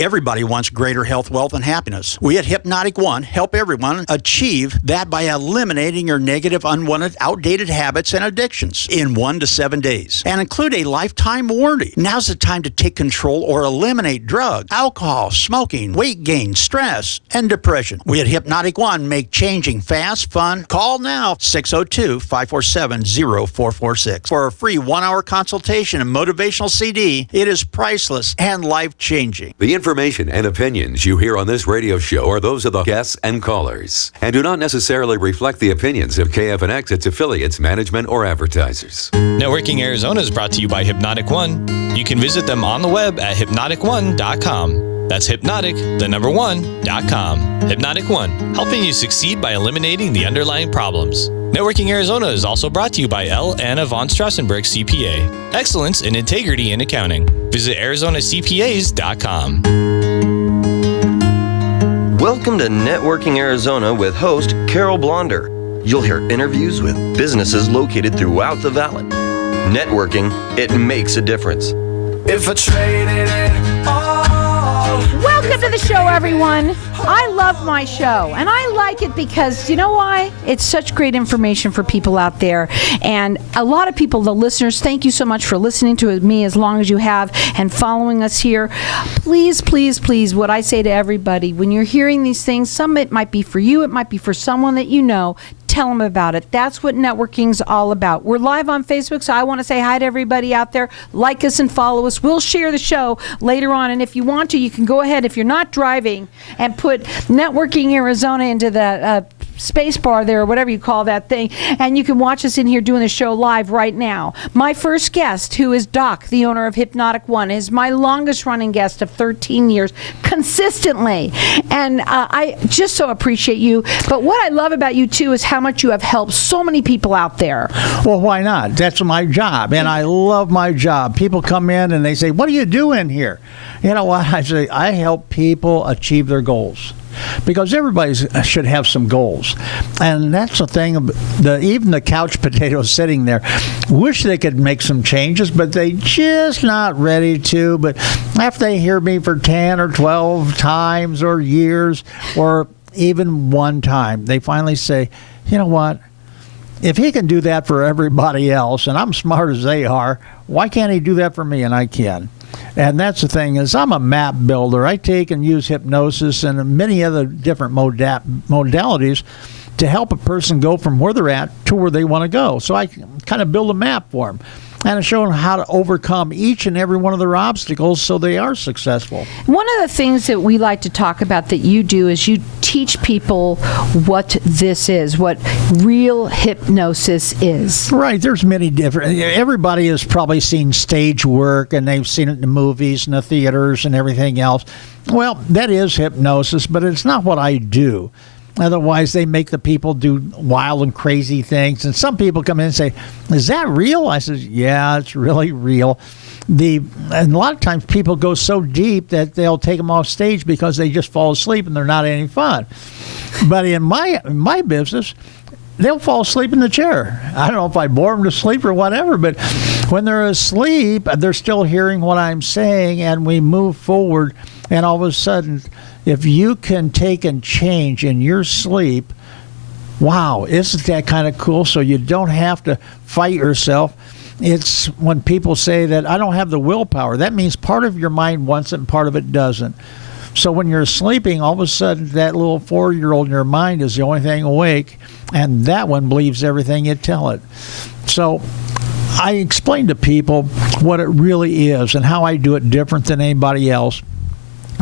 Everybody wants greater health, wealth, and happiness. We at Hypnotic One help everyone achieve that by eliminating your negative, unwanted, outdated habits and addictions in 1 to 7 days and include a lifetime warranty. Now's the time to take control or eliminate drugs, alcohol, smoking, weight gain, stress, and depression. We at Hypnotic One make changing fast, fun. Call now, 602-547-0446 for a free 1-hour consultation and motivational CD. It is priceless and life-changing. The information and opinions you hear on this radio show are those of the guests and callers and do not necessarily reflect the opinions of KFNX, its affiliates, management, or advertisers. Networking Arizona is brought to you by Hypnotic One. You can visit them on the web at hypnotic1.com. That's hypnotic1.com. Hypnotic One, helping you succeed by eliminating the underlying problems. Networking Arizona is also brought to you by L. Anna von Strassenberg CPA. Excellence in integrity in accounting. Visit ArizonaCPAs.com. Welcome to Networking Arizona with host Carol Blonder. You'll hear interviews with businesses located throughout the valley. Networking, it makes a difference. If I traded it all. Welcome to the show, everyone. I love my show, and I like it because, you know why? It's such great information for people out there. And a lot of people, the listeners, thank you so much for listening to me as long as you have and following us here. Please, please, please, what I say to everybody, when you're hearing these things, some it might be for you, it might be for someone that you know. Tell them about it. That's what networking's all about. We're live on Facebook, so I want to say hi to everybody out there. Like us and follow us. We'll share the show later on, and if you want to, you can go ahead, if you're not driving, and put Networking Arizona into the space bar there, or whatever you call that thing, and you can watch us in here doing the show live right now. My first guest, who is Doc, the owner of Hypnotic One, is my longest running guest of 13 years, consistently. And I just so appreciate you. But what I love about you, too, is how much you have helped so many people out there. Well, why not? That's my job, and I love my job. People come in and they say, what do you do in here? You know what? I say, I help people achieve their goals. Because everybody should have some goals. And that's the thing, even the couch potatoes sitting there wish they could make some changes, but they just not ready to. But after they hear me for 10 or 12 times or years or even one time, they finally say, you know what? If he can do that for everybody else, and I'm smart as they are, why can't he do that for me? And I can. And that's the thing, is I'm a map builder. I take and use hypnosis and many other different modalities to help a person go from where they're at to where they want to go. So I kind of build a map for them. And I show them how to overcome each and every one of their obstacles so they are successful. One of the things that we like to talk about that you do is you teach people what this is, what real hypnosis is. Right. There's many different. Everybody has probably seen stage work, and they've seen it in the movies and the theaters and everything else. Well, that is hypnosis, but it's not what I do. Otherwise, they make the people do wild and crazy things. And some people come in and say, is that real? I said, yeah, it's really real. And a lot of times people go so deep that they'll take them off stage because they just fall asleep and they're not any fun. But in my business, they'll fall asleep in the chair. I don't know if I bore them to sleep or whatever, but when they're asleep, they're still hearing what I'm saying, and we move forward. And all of a sudden, if you can take and change in your sleep, wow, isn't that kind of cool? So you don't have to fight yourself. It's when people say that I don't have the willpower, that means part of your mind wants it and part of it doesn't. So when you're sleeping, all of a sudden that little 4-year-old in your mind is the only thing awake, and that one believes everything you tell it. So I explain to people what it really is and how I do it different than anybody else.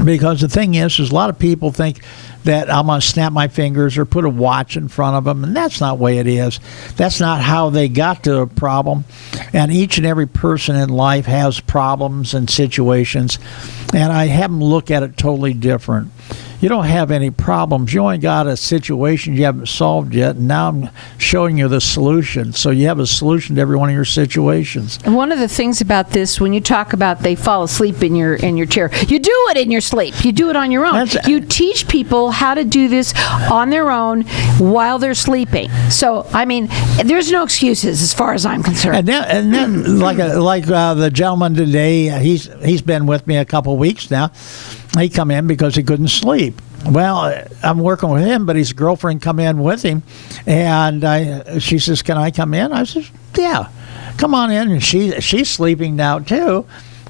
Because the thing is a lot of people think that I'm going to snap my fingers or put a watch in front of them, and that's not the way it is. That's not how they got to the problem. And each and every person in life has problems and situations, and I have them look at it totally different. You don't have any problems. You only got a situation you haven't solved yet, and now I'm showing you the solution. So you have a solution to every one of your situations. And one of the things about this, when you talk about they fall asleep in your chair, you do it in your sleep. You do it on your own. You teach people how to do this on their own while they're sleeping. So, I mean, there's no excuses as far as I'm concerned. And then like the gentleman today, he's been with me a couple weeks now. he come in because he couldn't sleep. Well, I'm working with him, but his girlfriend come in with him, and she says, "Can I come in?" I said, "Yeah, come on in." And she's sleeping now too,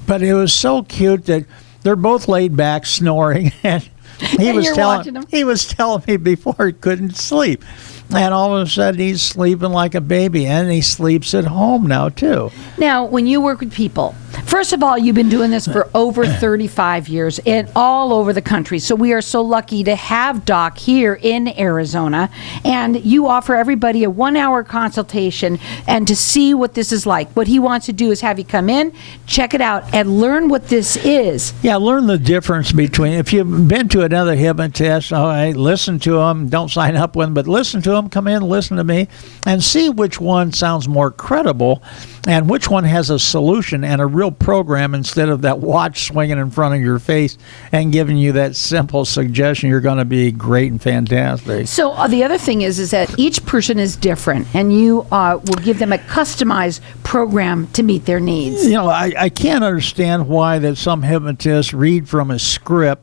but it was so cute that they're both laid back snoring, and he was telling me before he couldn't sleep. And all of a sudden, he's sleeping like a baby, and he sleeps at home now, too. Now, when you work with people, first of all, you've been doing this for over 35 years and all over the country. So we are so lucky to have Doc here in Arizona. And you offer everybody a 1-hour consultation and to see what this is like. What he wants to do is have you come in, check it out, and learn what this is. Yeah, learn the difference between, if you've been to another hypnotist, all right, listen to them. Don't sign up with them, but listen to them. Come in, listen to me, and see which one sounds more credible and which one has a solution and a real program instead of that watch swinging in front of your face and giving you that simple suggestion you're going to be great and fantastic. So the other thing is that each person is different, and you will give them a customized program to meet their needs. You know, I can't understand why that some hypnotists read from a script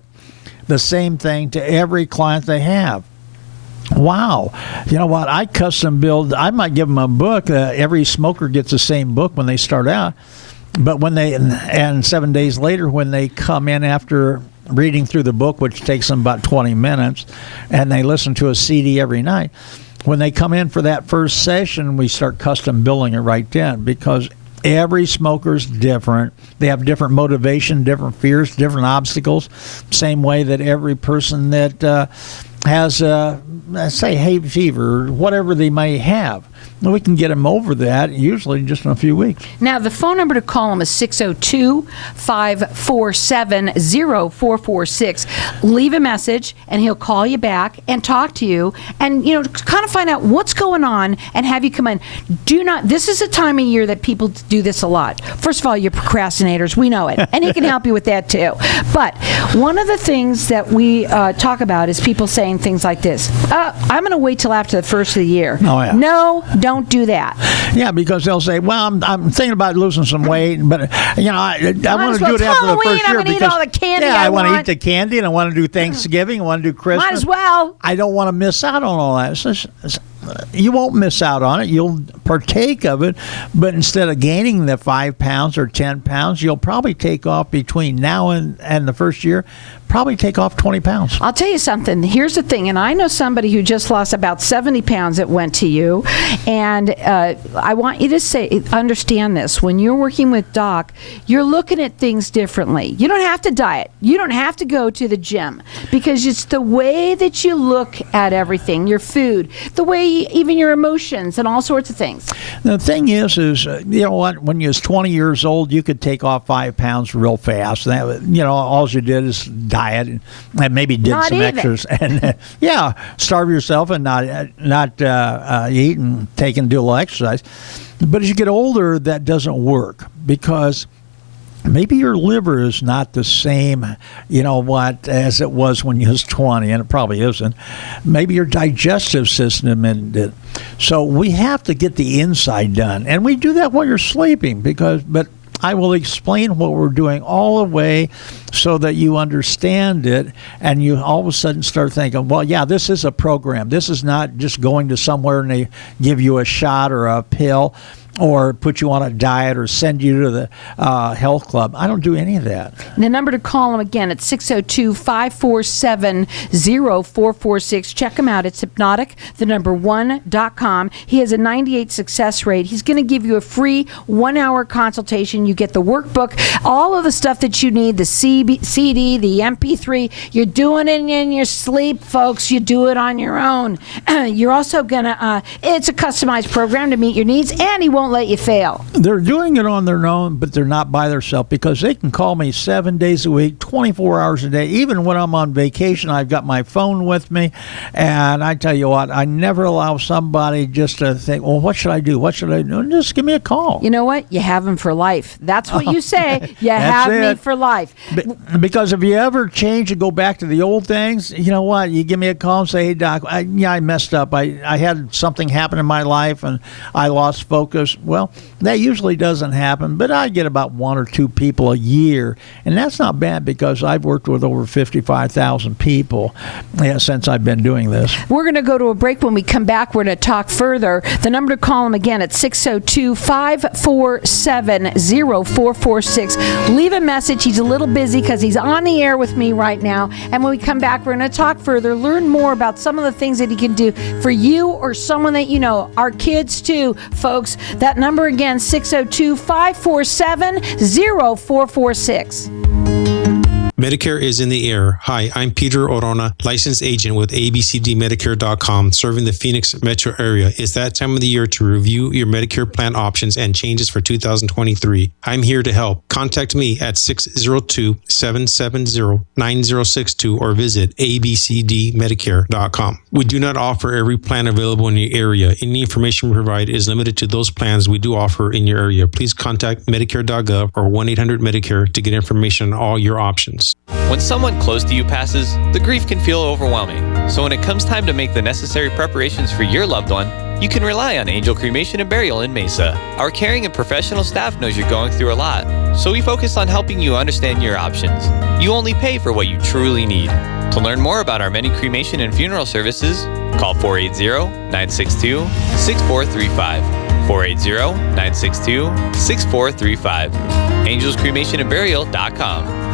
the same thing to every client they have. Wow. You know what? I custom build. I might give them a book. Every smoker gets the same book when they start out. But and 7 days later, when they come in after reading through the book, which takes them about 20 minutes, and they listen to a CD every night, when they come in for that first session, we start custom building it right then, because every smoker's different. They have different motivation, different fears, different obstacles. Same way that every person that has, say, hay fever, or whatever they may have. We can get them over that usually just in a few weeks. Now, the phone number to call him is 602-547-0446. Leave a message, and he'll call you back and talk to you and, kind of find out what's going on and have you come in. This is a time of year that people do this a lot. First of all, you're procrastinators. We know it. And he can help you with that, too. But one of the things that we talk about is people saying things like this. I'm going to wait till after the first of the year. Oh, yeah. No, don't do that. Yeah, because they'll say, well, I'm thinking about losing some weight, but, I want to do it after the first year. I'm going to eat all the candy I want to eat the candy, and I want to do Thanksgiving, I want to do Christmas. Might as well. I don't want to miss out on all that. You won't miss out on it. You'll partake of it, but instead of gaining the 5 pounds or 10 pounds, you'll probably take off between now and the first year, probably take off 20 pounds. I'll tell you something. Here's the thing, and I know somebody who just lost about 70 pounds that went to you, and I want you to understand this. When you're working with Doc, you're looking at things differently. You don't have to diet. You don't have to go to the gym, because it's the way that you look at everything, your food, the way even your emotions and all sorts of things. The thing is you know what? When you was 20 years old, you could take off 5 pounds real fast. That, all you did is diet and maybe did some exercise and starve yourself and not eat and take and do a little exercise. But as you get older, that doesn't work, because maybe your liver is not the same, as it was when you was 20, and it probably isn't. Maybe your digestive system isn't. So we have to get the inside done, and we do that while you're sleeping. But I will explain what we're doing all the way so that you understand it, and you all of a sudden start thinking, well, yeah, this is a program. This is not just going to somewhere and they give you a shot or a pill or put you on a diet or send you to the health club. I don't do any of that. The number to call him again at 602-547-0446. Check him out. It's Hypnotic, #1.com. He has a 98 success rate. He's going to give you a free 1-hour consultation. You get the workbook, all of the stuff that you need, the CD, the MP3. You're doing it in your sleep, folks. You do it on your own. You're also going to, it's a customized program to meet your needs, and he won't let you fail. They're doing it on their own, but they're not by themselves, because they can call me 7 days a week, 24 hours a day. Even when I'm on vacation, I've got my phone with me, and I tell you what, I never allow somebody just to think, well, what should I do? What should I do? And just give me a call. You know what? You have them for life. That's what you say. You have me for life. Because if you ever change and go back to the old things, you know what? You give me a call and say, hey, Doc, I messed up. I had something happen in my life, and I lost focus. this. Well, that usually doesn't happen, but I get about 1 or 2 people a year, and that's not bad because I've worked with over 55,000 people since I've been doing this. We're going to go to a break. When we come back, we're going to talk further. The number to call him again at 602-547-0446. Leave a message. He's a little busy because he's on the air with me right now. And when we come back, we're going to talk further, learn more about some of the things that he can do for you or someone that you know. Our kids too, folks. That number again, 602-547-0446. Medicare is in the air. Hi, I'm Peter Orona, licensed agent with abcdmedicare.com, serving the Phoenix metro area. It's that time of the year to review your Medicare plan options and changes for 2023. I'm here to help. Contact me at 602-770-9062 or visit abcdmedicare.com. We do not offer every plan available in your area. Any information we provide is limited to those plans we do offer in your area. Please contact medicare.gov or 1-800-MEDICARE to get information on all your options. When someone close to you passes, the grief can feel overwhelming. So when it comes time to make the necessary preparations for your loved one, you can rely on Angel Cremation and Burial in Mesa. Our caring and professional staff knows you're going through a lot, so we focus on helping you understand your options. You only pay for what you truly need. To learn more about our many cremation and funeral services, call 480-962-6435. 480-962-6435. AngelsCremationandBurial.com.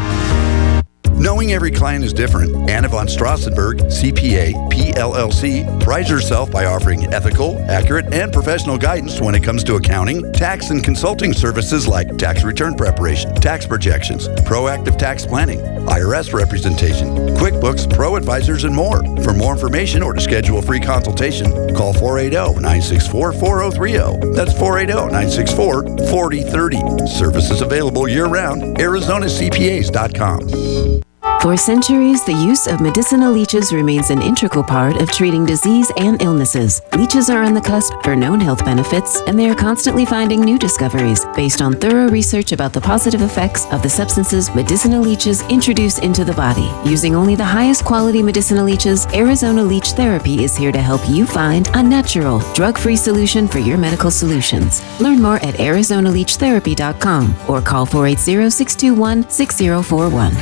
Knowing every client is different, Anna von Strassenberg, CPA, PLLC, prides herself by offering ethical, accurate, and professional guidance when it comes to accounting, tax, and consulting services like tax return preparation, tax projections, proactive tax planning, IRS representation, QuickBooks, Pro Advisors, and more. For more information or to schedule a free consultation, call 480-964-4030. That's 480-964-4030. Services available year-round, ArizonaCPAs.com. For centuries, the use of medicinal leeches remains an integral part of treating disease and illnesses. Leeches are on the cusp for known health benefits, and they are constantly finding new discoveries based on thorough research about the positive effects of the substances medicinal leeches introduce into the body. Using only the highest quality medicinal leeches, Arizona Leech Therapy is here to help you find a natural, drug-free solution for your medical solutions. Learn more at ArizonaLeechTherapy.com or call 480-621-6041.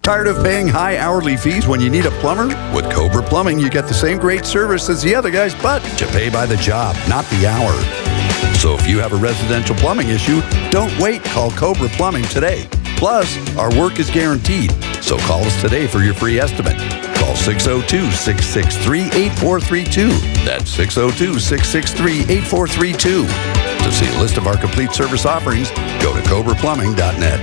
Tired of paying high hourly fees when you need a plumber? With Cobra Plumbing, you get the same great service as the other guys, but you pay by the job, not the hour. So if you have a residential plumbing issue, don't wait. Call Cobra Plumbing today. Plus, our work is guaranteed. So call us today for your free estimate. Call 602-663-8432. That's 602-663-8432. To see a list of our complete service offerings, go to cobraplumbing.net.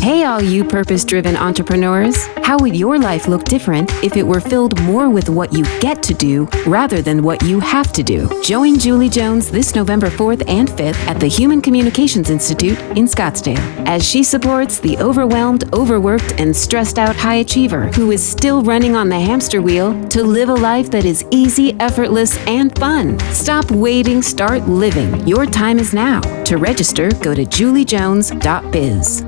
Hey, all you purpose-driven entrepreneurs. How would your life look different if it were filled more with what you get to do rather than what you have to do? Join Julie Jones this November 4th and 5th at the Human Communications Institute in Scottsdale as she supports the overwhelmed, overworked, and stressed out high achiever who is still running on the hamster wheel to live a life that is easy, effortless, and fun. Stop waiting, start living. Your time is now. To register, go to juliejones.biz.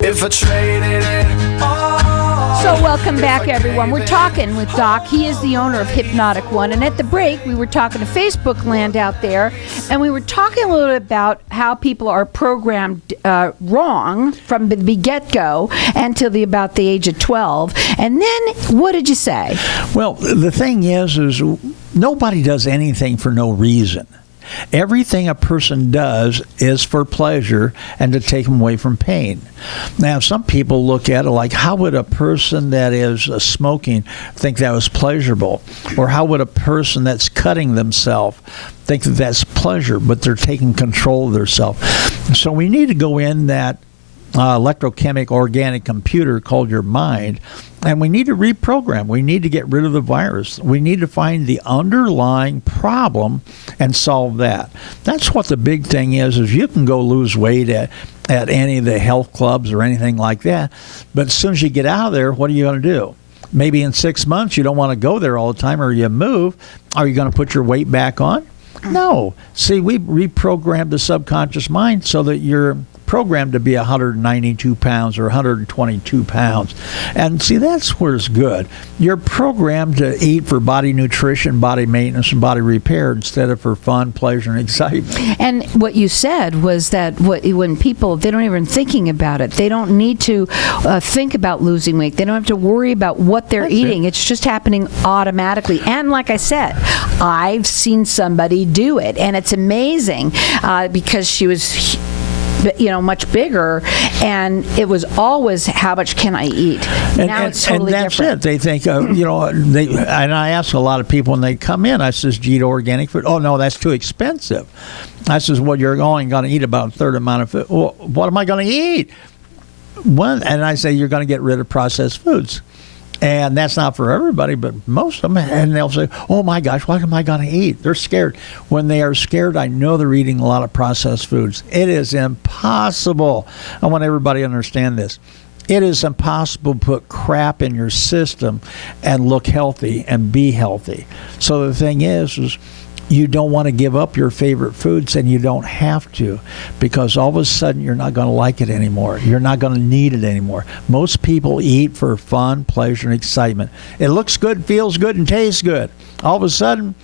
If I traded it all. So welcome back, everyone. We're talking with Doc. He is the owner of Hypnotic One. And at the break, we were talking to Facebook land out there, and we were talking a little bit about how people are programmed wrong from the get-go until about the age of 12. And then, what did you say? Well, the thing is nobody does anything for no reason. Everything a person does is for pleasure and to take them away from pain. Now, some people look at it like, how would a person that is smoking think that was pleasurable? Or how would a person that's cutting themselves think that that's pleasure, but they're taking control of themselves? So we need to go in that electrochemical organic computer called your mind, and we need to reprogram. We need to get rid of the virus. We need to find the underlying problem and solve that. That's what the big thing is you can go lose weight at any of the health clubs or anything like that, but as soon as you get out of there, what are you going to do? Maybe in 6 months you don't want to go there all the time, or you move. Are you going to put your weight back on? No. See, we reprogrammed the subconscious mind so that you're programmed to be 192 pounds or 122 pounds. And see, that's where it's good. You're programmed to eat for body nutrition, body maintenance, and body repair instead of for fun, pleasure, and excitement. And what you said was that when people, they don't even thinking about it. They don't need to think about losing weight. They don't have to worry about what they're eating. It's just happening automatically. And like I said, I've seen somebody do it, and it's amazing because she was much bigger, and it was always, how much can I eat? Now it's totally different. And that's it. They think, and I ask a lot of people when they come in, I says, do you eat organic food? Oh, no, that's too expensive. I says, well, you're only going to eat about a third amount of food. Well, what am I going to eat? And I say, you're going to get rid of processed foods. And that's not for everybody, but most of them. And they'll say, oh, my gosh, what am I going to eat? They're scared. When they are scared, I know they're eating a lot of processed foods. It is impossible. I want everybody to understand this. It is impossible to put crap in your system and look healthy and be healthy. So the thing is you don't want to give up your favorite foods, and you don't have to, because all of a sudden you're not going to like it anymore. You're not going to need it anymore. Most people eat for fun, pleasure, and excitement. It looks good, feels good, and tastes good. All of a sudden,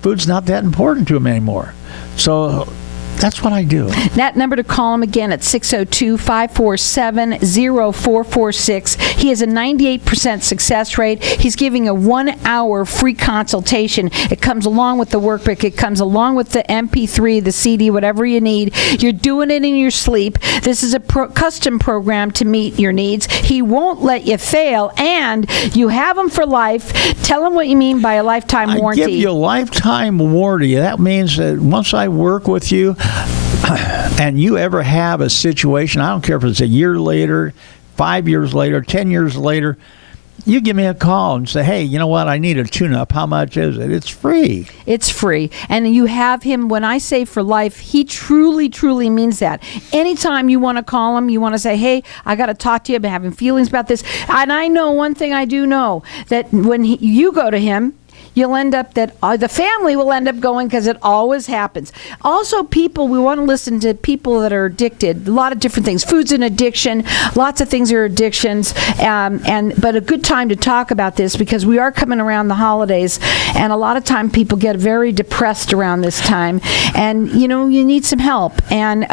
food's not that important to them anymore. So that's what I do. That number to call him again at 602-547-0446. He has a 98% success rate. He's giving a 1-hour free consultation. It comes along with the workbook. It comes along with the MP3, the CD, whatever you need. You're doing it in your sleep. This is a custom program to meet your needs. He won't let you fail, and you have him for life. Tell him what you mean by a lifetime warranty. I give you a lifetime warranty. That means that once I work with you, and you ever have a situation, I don't care if it's a year later, 5 years later, 10 years later, you give me a call and say, hey, you know what, I need a tune-up. How much is it? It's free. It's free. And you have him, when I say for life, he truly, truly means that. Anytime you want to call him, you want to say, hey, I got to talk to you. I've been having feelings about this. And I know one thing I do know, that when you go to him, you'll end up the family will end up going, because it always happens. Also, we want to listen to people that are addicted. A lot of different things. Food's an addiction. Lots of things are addictions. But a good time to talk about this, because we are coming around the holidays, and a lot of time people get very depressed around this time, and you need some help. And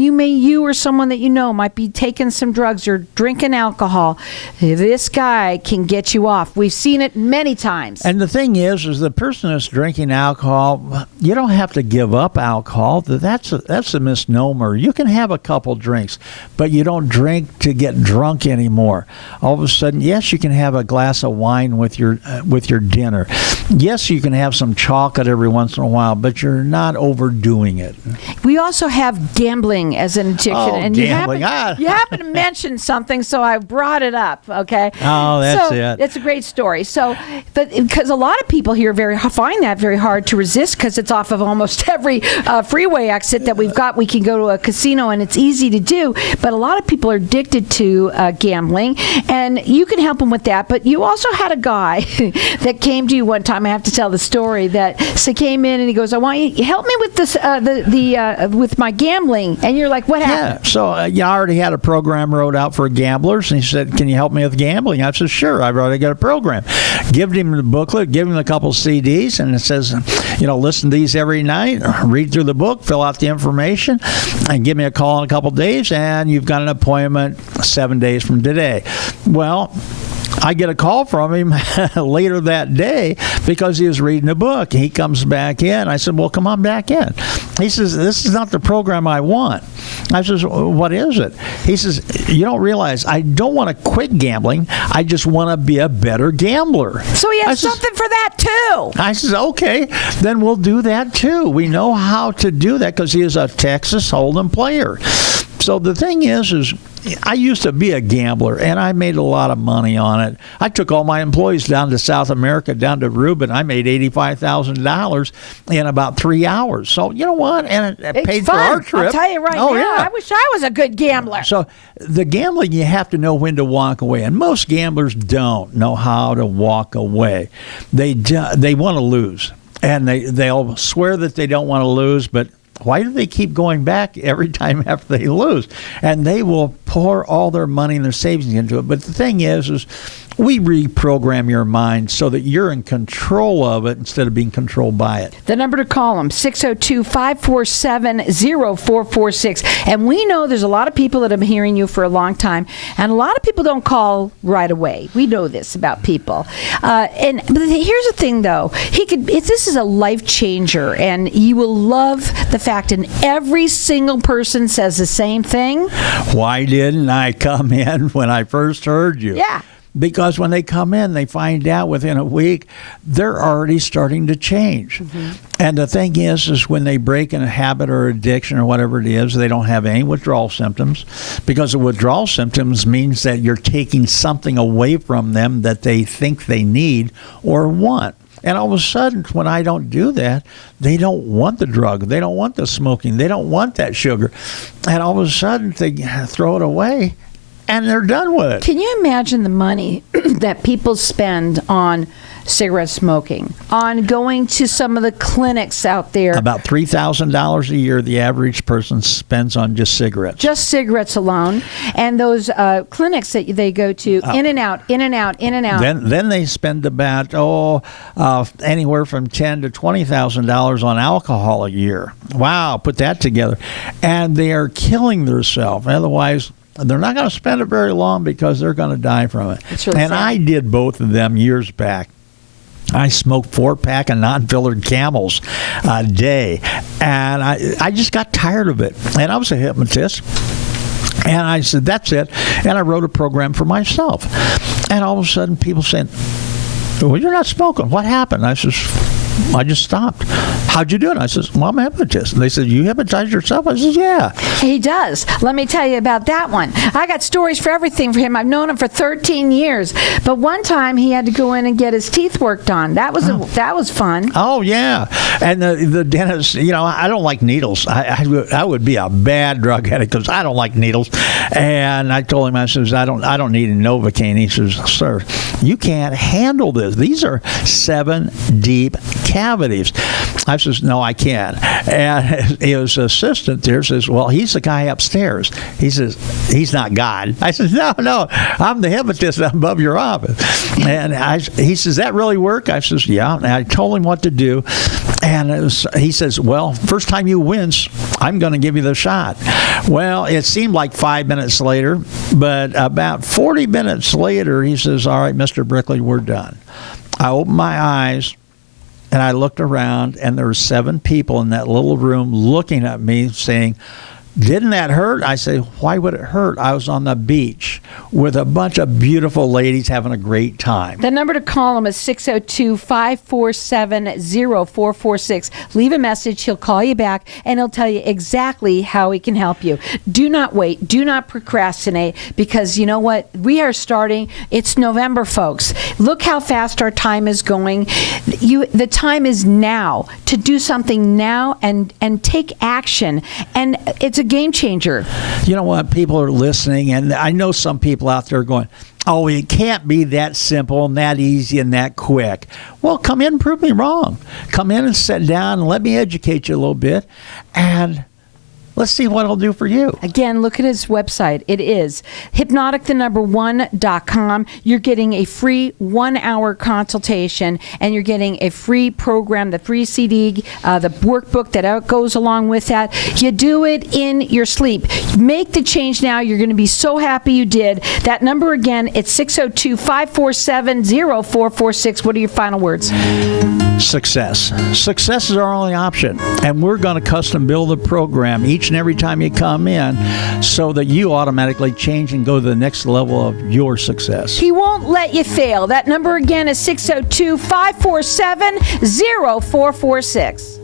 you or someone that you know might be taking some drugs or drinking alcohol. This guy can get you off. We've seen it many times. And the thing is the person that's drinking alcohol, you don't have to give up alcohol. That's a misnomer. You can have a couple drinks, but you don't drink to get drunk anymore. All of a sudden, yes, you can have a glass of wine with your dinner. Yes, you can have some chocolate every once in a while, but you're not overdoing it. We also have gambling as an addiction. And gambling. You happen to mention something, so I brought it up, okay? Oh, that's it. It's a great story. So, but because a lot of people here find that very hard to resist, because it's off of almost every freeway exit that we've got. We can go to a casino, and it's easy to do. But a lot of people are addicted to gambling, and you can help them with that. But you also had a guy that came to you one time. I have to tell the story that came in and he goes, "I want you to help me with this, with my gambling." And you're like, "What happened?" Yeah. So I already had a program wrote out for gamblers, and he said, "Can you help me with gambling?" I said, "Sure. I've already got a program." Give him the booklet, give him a couple CDs, and it says, listen to these every night, read through the book, fill out the information, and give me a call in a couple days, and you've got an appointment 7 days from today. Well, I get a call from him later that day because he was reading a book. He comes back in. I said, well, come on back in. He says, this is not the program I want. I says, what is it? He says, you don't realize I don't want to quit gambling. I just want to be a better gambler. So he has something for that too. I says, okay, then we'll do that too. We know how to do that because he is a Texas Hold'em player. So the thing is I used to be a gambler, and I made a lot of money on it. I took all my employees down to South America, down to Reuben. I made $85,000 in about 3 hours. So you know what? And it paid fun. For our trip. I'll tell you right now, yeah. I wish I was a good gambler. So the gambling, you have to know when to walk away, and most gamblers don't know how to walk away. They want to lose, and they'll swear that they don't want to lose, but why do they keep going back every time after they lose? And they will pour all their money and their savings into it. But the thing is we reprogram your mind so that you're in control of it instead of being controlled by it. The number to call them, 602-547-0446. And we know there's a lot of people that have been hearing you for a long time, and a lot of people don't call right away. We know this about people. But here's the thing, though. This is a life changer, and you will love the fact, and every single person says the same thing. Why didn't I come in when I first heard you? Yeah. Because when they come in, they find out within a week, they're already starting to change. Mm-hmm. And the thing is when they break in a habit or addiction or whatever it is, they don't have any withdrawal symptoms, because the withdrawal symptoms means that you're taking something away from them that they think they need or want. And all of a sudden, when I don't do that, they don't want the drug. They don't want the smoking. They don't want that sugar. And all of a sudden, they throw it away. And they're done with it. Can you imagine the money that people spend on cigarette smoking, on going to some of the clinics out there? About $3,000 a year the average person spends on just cigarettes. Just cigarettes alone. And those clinics that they go to, in and out, in and out, in and out. Then they spend about anywhere from $10,000 to $20,000 on alcohol a year. Wow, put that together. And they are killing themselves. Otherwise, they're not going to spend it very long because they're going to die from it. Really and sad. I did both of them years back. I smoked 4-pack of non-filtered Camels a day, and I just got tired of it. And I was a hypnotist, and I said, that's it. And I wrote a program for myself. And all of a sudden, people saying, well, you're not smoking. What happened? I said, I just stopped. How'd you do it? I said, well, I'm a hypnotist. And they said, you hypnotize yourself? I said, yeah. He does. Let me tell you about that one. I got stories for everything for him. I've known him for 13 years. But one time he had to go in and get his teeth worked on. That was fun. Oh, yeah. And the dentist, I don't like needles. I would be a bad drug addict because I don't like needles. And I told him, I says, I don't need a Novocaine. He says, sir, you can't handle this. These are 7 deep cavities. I says, no, I can't. And his assistant there says, well, he's the guy upstairs. He says, he's not God. I says, no, I'm the hypnotist above your office. And he says, that really work? I says, yeah. And I told him what to do. And he says, well, first time you wince, I'm going to give you the shot. Well, it seemed like 5 minutes later, but about 40 minutes later, he says, all right, Mr. Brickley, we're done. I opened my eyes, and I looked around, and there were 7 people in that little room looking at me saying, didn't that hurt? I say, why would it hurt? I was on the beach with a bunch of beautiful ladies having a great time. The number to call him is 602-547-0446. Leave a message. He'll call you back, and he'll tell you exactly how he can help you. Do not wait. Do not procrastinate, because you know what? We are starting. It's November, folks. Look how fast our time is going. The time is now to do something now and take action. And it's a game changer. You know what? People are listening, and I know some people out there going, oh, it can't be that simple and that easy and that quick. Well, come in and prove me wrong. Come in and sit down and let me educate you a little bit, and let's see what I'll do for you. Again, look at his website. It is hypnotic1.com. You're getting a free 1-hour consultation, and you're getting a free program, the free CD, the workbook that goes along with that. You do it in your sleep. Make the change now. You're going to be so happy you did. That number again, it's 602-547-0446. What are your final words? Success. Success is our only option, and we're going to custom build a program each and every time you come in so that you automatically change and go to the next level of your success. He won't let you fail. That number again is 602-547-0446.